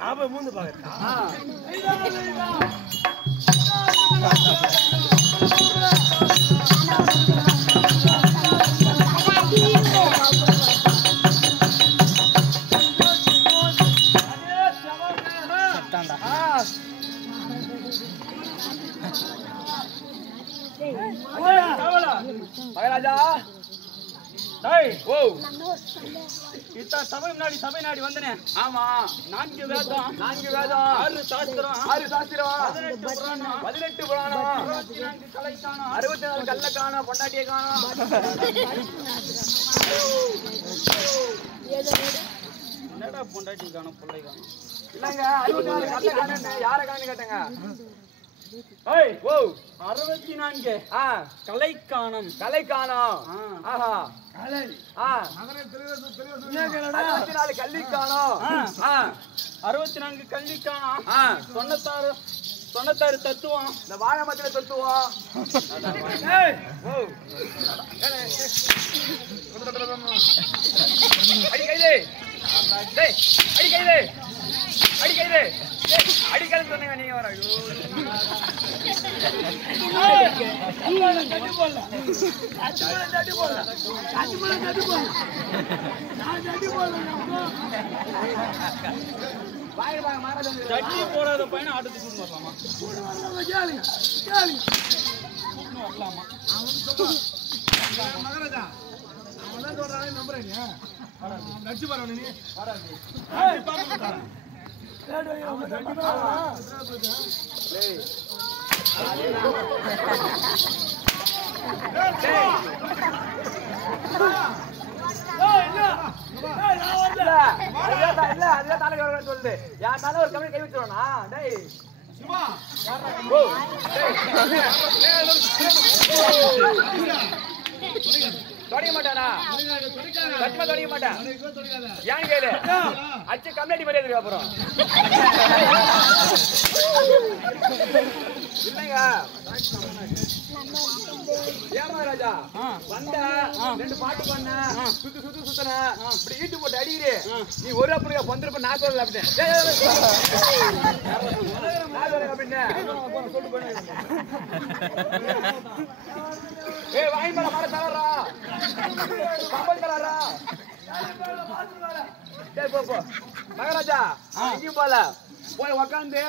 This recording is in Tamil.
நாம மூந்து பாக்குறேன். மகாராஜா சபை நாடி வந்தனே. ஆமா, 4 வேதம் 4 வேதம், 6 சாஸ்திரம், 18 புராணம், 64 கலை காணோம், 64 கல்ல காணோம், பொண்டாட்டியை காணோம். என்னடா பொண்டாட்டி காணோம் பிள்ளை காணோம்? இல்லங்க, 64 கல்ல காணோம். யார காணு கேட்டங்க? 64 ஆ, கலை காணோம். கலை காணோம். ஆஹா, கலை ஆ, 64 கல்வி காணோம். 64 கல்வி காணோம். ஆ, 96 தத்துவம். இந்த வாழை மத்தியில தொத்துவோம். அடி கைது, அடி கைது, அடி கைது, அடிக்கல் சொன்னீங்க நீங்க. வர சட்டி போடாத பையனை ஆட்டத்துக்கு கூட்டு வரலாமா? மகாராஜா அவன் சொல்றாங்க நம்புறீங்க. நடிச்சு பாரு நீ. சொல்லுது யார் மேல ஒரு கம்பெனி கை வச்சிருவானா? டேய் தொடங்க மாட்டானா? சத்தியமா தொடங்க மாட்டான். ஏன் கேளு, அச்சு கம்யூனிட்டி மாதிரி இருக்கு. அப்புறம் இல்லைங்க ஏமாராஜா வந்த 2 பாட்டு பண்ண சுத்துன இப்படி ஈட்டு போட்டு அடிக்கிறே. நீ ஒரு அப்படியா பந்திருப்ப நான் சொல்லல அப்படின்னு வாங்கி மேல மர தவறா கம்பல் தராரா? மகாராஜா எங்கேயும் போல போய் உக்காந்து